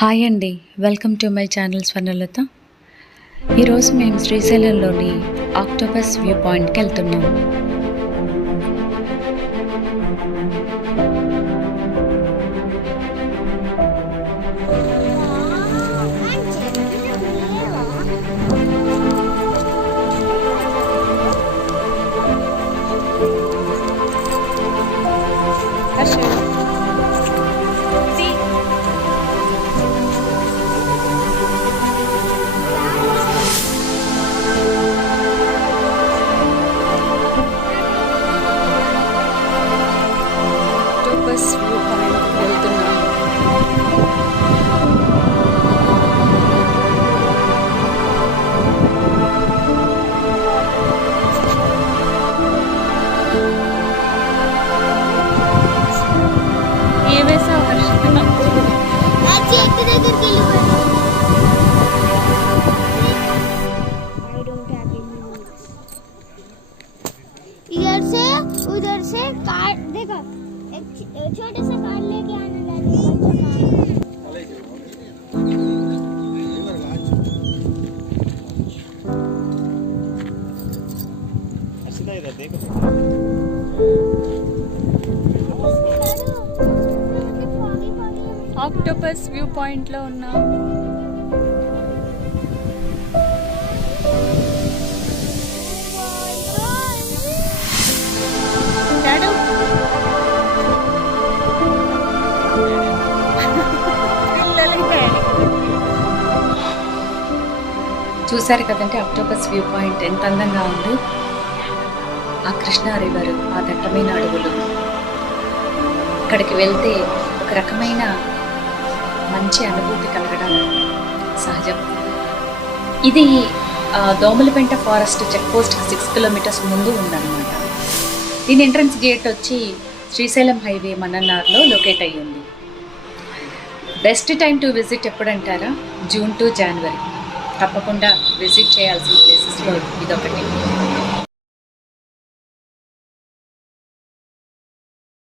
హాయ్ అండి, welcome to my channel Swarnalatha. ఈరోజు మేము శ్రీశైలంలోని ఆక్టోపస్ వ్యూ పాయింట్కి వెళ్తున్నాం. इधर से उधर से कार देखो, एक छोटा सा कार लेके आने लगे। ఆక్టోపస్ వ్యూ పాయింట్లో ఉన్నాం. చూసారు కదంటే ఆక్టోపస్ వ్యూ పాయింట్ ఎంత అందంగా ఉంది. ఆ కృష్ణా రివర్, ఆ దట్టమైన అడవులు, ఇక్కడికి వెళ్తే ఒక రకమైన మంచి అనుభూతి కలగడం సహజం. ఇది దోమలపెంట ఫారెస్ట్ చెక్ పోస్ట్కి 6 కిలోమీటర్స్ ముందు ఉందన్నమాట. దీని ఎంట్రన్స్ గేట్ వచ్చి శ్రీశైలం హైవే మన్నన్నార్లో లొకేట్ అయ్యి ఉంది. బెస్ట్ టైం టు విజిట్ ఎప్పుడంటారా? June to January. తప్పకుండా విజిట్ చేయాల్సిన ప్లేసెస్లో ఇదొకటి.